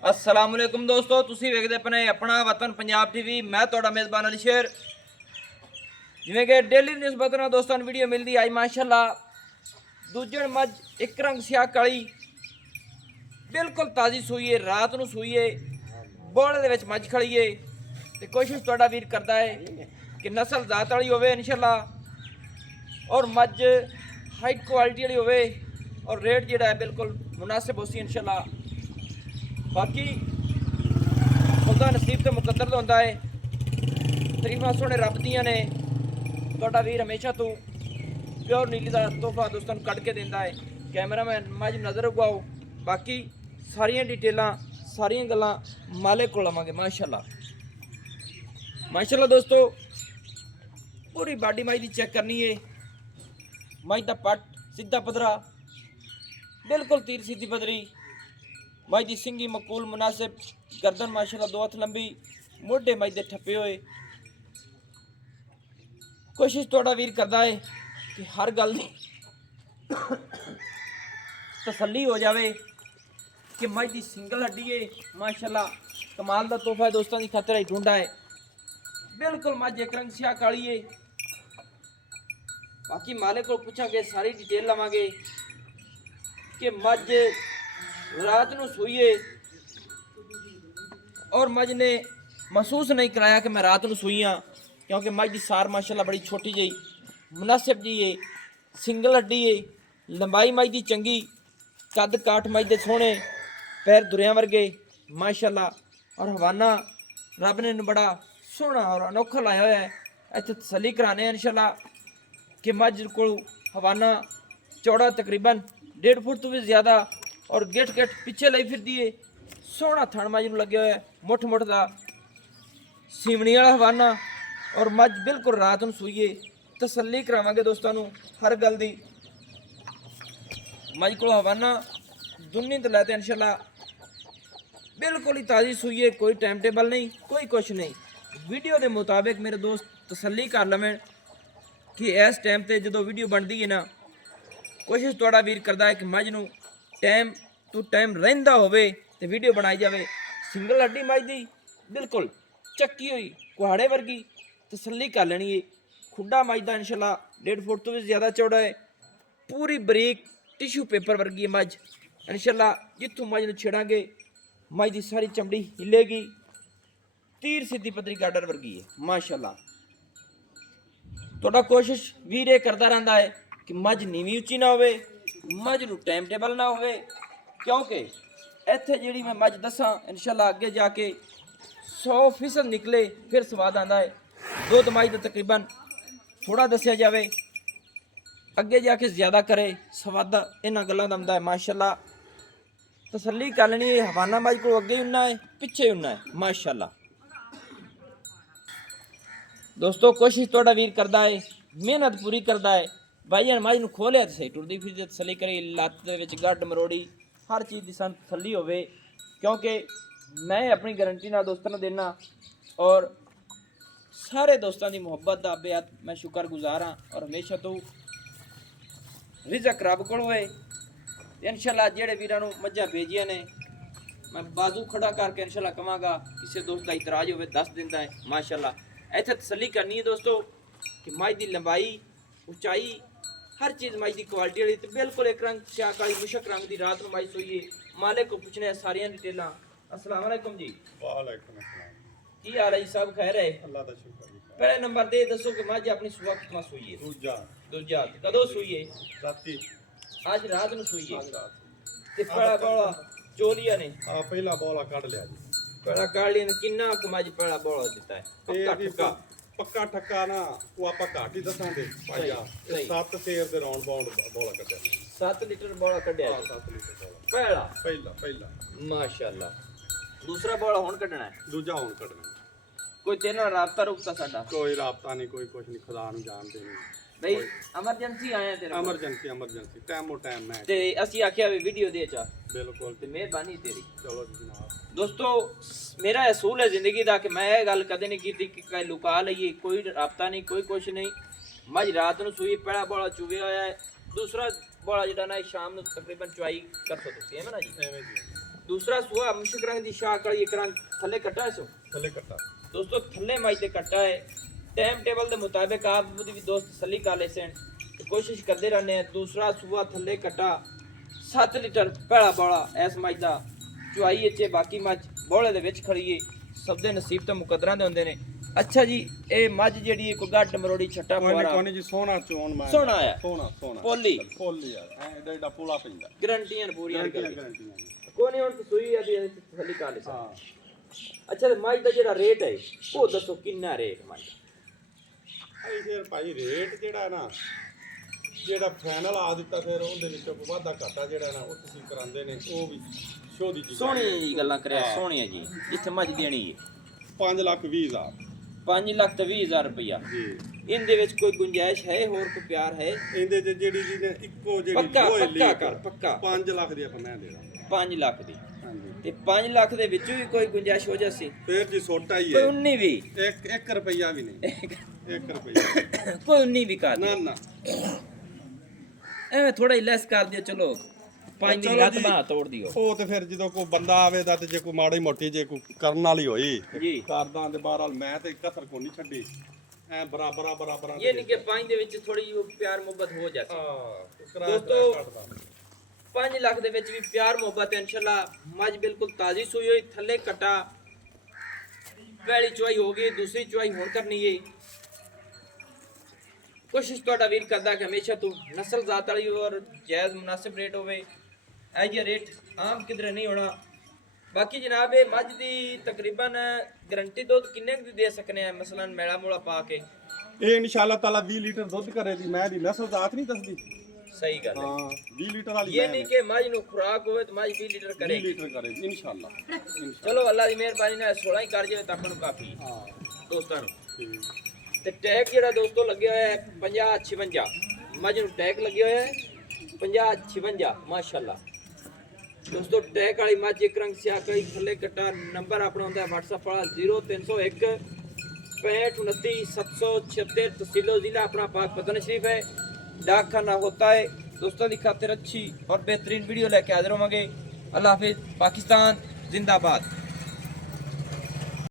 अस्सलाम वालेकुम दोस्तों, तुसी वेखदे अपने अपना वतन पंजाब टीवी। मैं तुहाडा मेज़बान अली शेर। जिवें कि डेली निस्बत नाल दोस्तों वीडियो मिलती आई माशाअल्लाह दूजण मझ एक रंग स्याह काली बिल्कुल ताज़ी सूई है, रात नूं सूई है, बोले दे विच मझ खड़ी है। ते कोशिश तुहाडा वीर करदा है कि नस्ल जात वाली होवे इंशाअल्लाह और मझ हाई क्वालिटी वाली होवे और रेट जिहड़ा है बिल्कुल मुनासिब होसी इंशाअल्लाह। बाकी खुदा नसीब तो मुकद्दर तो होंदा है, तरीफां सोहने रब दियां ने। तुहाडा वीर हमेशा तो प्योर नीली का तोहफा दोस्तों कट के देंदा है। कैमरामैन मज नज़र उगाओ, बाकी सारियां डिटेलां सारियां गल्लां मालिक को लवांगे माशाअल्लाह। माशाअल्लाह दोस्तों पूरी बाडी मज की चेक करनी है। मज का पट सीधा पधरा बिल्कुल तीर सीधी पधरी, मज की सिंगी मकूल मुनासिब, गर्दन माशाअल्लाह 2 हथ लंबी, मोढे मज के ठप्पे हुए। कोशिश थोड़ा वीर करता है कि हर गल तसल्ली हो जाए कि मज की सिंगल हड्डी है माशाअल्लाह। कमाल का तोहफा है दोस्तों की खातिर ही ढूंढा है। बिल्कुल मज एक रंग स्याह काली है। बाकी मालिक को पूछांगे, सारी डिटेल लवांगे कि मज रात नूं सूई है और मज ने महसूस नहीं कराया कि मैं रात नूं सूई हाँ, क्योंकि मज की सार माशाअल्लाह बड़ी छोटी जी मुनासिब जी है, सिंगल हड्डी है, लंबाई मज की चंगी, कद काठ मज के सोहने, पैर दुरियां वर्गे माशाअल्लाह। और हवाना रब ने बड़ा सोहना और अनोखा लाया हुआ है। इत्थे तसल्ली कराने इंशाअल्लाह कि मज को हवाना चौड़ा तकरीबन 1.5 फुट तो भी ज़्यादा और गेट गेट पिछे लाई फिरदी है। सोहना थण मज नूं लग्या होया है, मुठ मुठ दा सीवनी वाला हवाना और मज बिल्कुल रात नूं सूई है। तसल्ली करावांगे दोस्तों नूं हर गल दी। मज को हवाना दुन्नी तो लैते इंशाअल्लाह बिल्कुल ही ताज़ी सूई है, कोई टाइम टेबल नहीं, कोई कुछ नहीं। वीडियो के मुताबिक मेरे दोस्त तसल्ली कर लवें कि इस टाइम पर जो वीडियो बनती है ना, कोशिश थोड़ा वीर करता है कि मज नूं टाइम तो टाइम रहिंदा होवे ते वीडियो बनाई जाए। सिंगल हड्डी मज दी बिल्कुल चक्की हुई कुहाड़े वर्गी, तसल्ली कर लेनी है। खुड्डा मज का इंशाअल्लाह 1.5 फुट तो भी ज़्यादा चौड़ा है, पूरी बरीक टिश्यू पेपर वर्गी है मज इंशाअल्लाह। जितों मज नूं छेड़ांगे मज की सारी चमड़ी हिलेगी, तीर सीधी पतरी गाडर वर्गी है माशाअल्लाह। थोड़ा कोशिश वीर ये करता रहता है कि मज नीवी उच्ची ना होवे, मज नूं टाइम टेबल ना होवे, क्योंकि इत्थे जिहड़ी मैं मज दसां इंशाअल्लाह अगे जाके 100% निकले फिर स्वाद आंदा है। दुध मज दा तकरीबन थोड़ा दसिया जाए, अगे जाके ज़्यादा करे स्वाद इन्हां गल्लां दा आंदा है माशाअल्लाह। तसल्ली कर लैनी है। हवाना मज को अगे उन्ना है, पिछे उन्ना है माशाअल्लाह। दोस्तों कोशिश थोड़ा वीर करता है, मेहनत पूरी करता है। भाई जान मज नूं खोलिया तो सही टुरदी फिरदी तसल्ली करी, लत्त दे विच गड्ड मरोड़ी हर चीज़ की सन तसल्ली होवे, क्योंकि मैं अपनी गारंटी नाल दोस्तों नूं देना और सारे दोस्तों की मुहब्बत का बेहद मैं शुक्रगुजार हाँ। और हमेशा तो रिजक रब कोल होए इंशाअल्लाह। जेड़े वीरां नूं मझां भेजियां ने मैं बाजू खड़ा करके इंशाअल्लाह कहांगा, किसी दोस्त का इतराज होवे दस दिंदा है माशाअल्लाह। इत्थे तसल्ली करनी है दोस्तों कि मज की लंबाई उचाई हर चीज़ मज की क्वालिटी वाली बिल्कुल एक रंग स्याह काली मुशक रंग की रात नूं मज सोई है। मालिक को पूछने सारियां डिटेलां। अस्सलाम वालेकुम जी। वालेकुम अस्सलाम। की हाल है जी? सब खैर है? अल्लाह दा शुक्र है। पहले नंबर दे दसो कि मज अपनी सुबह कितना सोई है? दूजा कदों सोई है? राती आज रात नूं सोई है। आज रात ते पहला बौला चोलिया ने पहला बौला कढ़ लिया जी। पहला काढ़ लिया ने किन्ना क मज पहला बौला दिता है? पक्का ठक्का पक्का ठक्का ना वो आप घाट ही दसांगे भाईया। सही। 7 शेर दे राउंड बाउंड बौला कढ़िया। 7 लीटर बौला कढ़िया है। 7 लीटर बौला पहला पहला माशाअल्लाह। दूसरा बौला हुण कढ़ना है? दूजा हुण कढ़ना। कोई तेरे नाल राबता रुकता साडा? कोई राबता नहीं, कोई कुछ नहीं, खुदा नूं जानदे नहीं भाई एमरजेंसी आया तेरे कोल। एमरजेंसी टाइमो टाइम मैं ते ਅਸੀਂ ਆਖਿਆ ਵੀ ਵੀਡੀਓ ਦੇ ਚਾ बिल्कुल ਤੇ ਮਿਹਰਬਾਨੀ ਤੇਰੀ। चलो जी जनाब। दोस्तों मेरा असूल है जिंदगी का कि मैं ये गल कदे नहीं की कि कहीं लुका लीए, कोई राबता नहीं, कोई कुछ नहीं। मज रात नूं सूई, पहला बौला चुवे होया है, दूसरा बौला जिहड़ा ना शाम नूं तकरीबन चुआई कर सो तुसीं है ना जी। एवें जी दूसरा सुआ मुश्क रंग दी शाह काली एक रंग थल्ले कट्टा है सो थले कट्टा दोस्तों थल्ले माई ते कट्टा है टाइम टेबल के मुताबिक आप भी दोस्त तसल्ली कर ले सन कोशिश करते रहने हैं दूसरा सुआ थल्ले कट्टा 7 लीटर पहला बड़ा ऐस माई दा चुआई अच्छे बाकी मच बौले दे विच खड़ी है सब दे नसीब तो मुकदरां दे हुंदे ने अच्छा जी ए मज जेड़ी है कोई गड्ड मरोड़ी छट्टा पवारा कोनी जी सोना चोन मैं सोना आया सोना सोना पोली पोली यार ਐ ਇਹਦਾ ਏਡਾ ਪੂਲਾ ਪੈਂਦਾ गारंटियां पूरियां ਗਾਰੰਟੀਆਂ कोई नहीं हुण सुई आदी तसल्ली कर ले ਹਾਂ अच्छा ते मज दा जेड़ा रेट है वो दसो कितना रेट मज दा ਇਹ ਫਿਰ ਭਾਈ ਰੇਟ ਜਿਹੜਾ ਨਾ ਜਿਹੜਾ ਫਾਈਨਲ ਆ ਦਿੱਤਾ ਫਿਰ ਉਹਦੇ ਵਿੱਚੋਂ ਵਾਧਾ ਘਾਟਾ ਜਿਹੜਾ ਨਾ ਉਹ ਤੁਸੀਂ ਕਰਾਉਂਦੇ ਨੇ ਉਹ ਵੀ ਸ਼ੋਅ ਦੀ ਚੀਜ਼ सोहनी गल्लां करे सोहनी है जी जिथे मज देनी है 5,20,000 5 ਲੱਖ ਤੇ 20,000 ਰੁਪਇਆ ਜੀ ਇਹਦੇ ਵਿੱਚ ਕੋਈ ਗੁੰਜਾਇਸ਼ ਹੈ ਹੋਰ ਕੋਈ ਪਿਆਰ ਹੈ ਇਹਦੇ ਚ ਜਿਹੜੀ ਜੀ ਨੇ ਇੱਕੋ ਜਿਹੜੀ ਪੱਕਾ ਲੋਹੇ ਪੱਕਾ ਲੀਕ ਕਰ ਪੱਕਾ 5 ਲੱਖ ਦੀ ਆਪਾਂ ਮੈਂ ਦੇ ਦਾਂ 5 ਲੱਖ ਦੀ ਹਾਂਜੀ ਤੇ 5 ਲੱਖ ਦੇ ਵਿੱਚੋਂ ਵੀ ਕੋਈ ਗੁੰਜਾਇਸ਼ ਹੋ ਜਾਸੀ ਫਿਰ ਜੀ ਛੋਟਾ ਹੀ ਕੋਈ ਹੈ 19 ਵੀ 1 ਰੁਪਈਆ ਵੀ ਨਹੀਂ 1 ਰੁਪਈਆ ਕੋਈ 19 ਵੀ ਕਰ ਨਾ ਦਿਓ ਨਾ ਐਵੇਂ ਥੋੜਾ ਹੀ ਲੈਸ ਕਰ ਦਿਓ ਚਲੋ 5 ਦੀ ਚਲੋ ਲੱਤ ਜੀ। ਬਾਹ ਤੋੜ ਦਿਓ ਉਹ ਤੇ ਫਿਰ ਜਦੋਂ ਕੋਈ ਬੰਦਾ ਆਵੇਦਾ ਤੇ ਜੇ ਕੋਈ ਮਾੜੀ ਮੋਟੀ ਜੇ ਕੋਈ ਕਰਨ ਵਾਲੀ ਹੋਈ ਜੀ। ਕਰਦਾਂ ਦੇ ਬਾਹਰ ਮੈਂ ਤੇ ਕਸਰ ਕੋ ਨਹੀਂ ਛੱਡੀ ਐ ਬਰਾਬਰ ਇਹ ਨਹੀਂ ਕਿ 5 ਦੇ ਵਿੱਚ ਥੋੜੀ ਜਿਹੀ ਪਿਆਰ ਮੁਹੱਬਤ ਹੋ ਜਾਸੀ ਹਾਂ ਦੋਸਤੋ 5 ਲੱਖ ਦੇ ਵਿੱਚ ਵੀ ਪਿਆਰ ਮੁਹੱਬਤ ਹੈ ਇਨਸ਼ਾਅੱਲਾ ਮੱਝ ਬਿਲਕੁਲ ਤਾਜ਼ੀ ਸੂਈ ਹੋਈ ਥੱਲੇ ਕਟਾ ਪਹਿਲੀ ਚੁਆਈ ਹੋ ਗਈ ਦੂਸਰੀ ਚੁਆਈ ਹੁਣ ਕਰਨੀ ਹੈ ਕੋਸ਼ਿਸ਼ ਤੁਹਾਡਾ ਵੀਰ ਕਰਦਾ ਕਿ ਹਮੇਸ਼ਾ ਤੂੰ ਨਸਲ ਜ਼ਾਤ ਵਾਲੀ ਔਰ ਜਾਇਜ਼ ਮੁਨਾਸਿਬ ਰੇਟ ਹੋਵੇ ਇਹ ਜਿਹਾ ਰੇਟ ਆਮ ਕਿਧਰੇ ਨਹੀਂ ਹੋਣਾ ਬਾਕੀ ਜਨਾਬ ਇਹ ਮੱਝ ਦੀ ਤਕਰੀਬਨ ਗਰੰਟੀ ਦੁੱਧ ਕਿੰਨੇ ਕੁ ਦੀ ਦੇ ਸਕਨੇ ਆ ਮਸਲਨ ਮੈਲਾ ਮੂਲਾ ਪਾ ਕੇ ਇਹ ਇਨਸ਼ਾਅੱਲਾ ਤਾਲਾ 20 ਲੀਟਰ ਦੁੱਧ ਕਰੇਗੀ ਮੈਂ ਦੀ ਨਸਲ ਜ਼ਾਤ ਨਹੀਂ ਦੱਸਦੀ ਸਹੀ ਗੱਲ ਹੈ ਹਾਂ 20 ਲੀਟਰ ਵਾਲੀ ਇਹ ਨਹੀਂ ਕਿ ਮੱਝ ਨੂੰ ਖੁਰਾਕ ਹੋਵੇ ਤਾਂ ਮੱਝ 20 ਲੀਟਰ 20 ਕਰੇ ਲੀਟਰ ਕਰੇਗੀ ਇਨਸ਼ਾਅੱਲਾ ਚਲੋ ਅੱਲਾ ਦੀ ਮਿਹਰਬਾਨੀ ਨਾਲ 16 ਹੀ ਕਰ ਜਾਵੇ ਤਾਂ ਆਪਾਂ ਨੂੰ ਕਾਫੀ ਹਾਂ ਦੋਸਤਾਂ ਨੂੰ ਠੀਕ ਤੇ ਟੈਗ ਜਿਹੜਾ ਦੋਸਤੋ ਲੱਗਿਆ ਹੋਇਆ ਹੈ 50 56 ਮੱਝ ਨੂੰ ਟੈਗ ਲੱਗਿਆ ਹੋਇਆ ਹੈ 50 56 ਮਾਸ਼ਾਅੱਲਾ ਦੋਸਤੋ ਟੈਗ ਵਾਲੀ ਮੱਝ ਇੱਕ ਰੰਗ ਸਿਆ ਕਈ ਥੱਲੇ ਕੱਟਾ ਨੰਬਰ ਆਪਣਾ ਹੁੰਦਾ ਹੈ WhatsApp ਵਾਲਾ 0301 6529 776 तहसीलो जिला अपना पाक पतन शरीफ है डाक खाना होता है दोस्तों की खातिर अच्छी और बेहतरीन वीडियो लेके हाजिर होंगे अल्लाह हाफिज पाकिस्तान जिंदाबाद।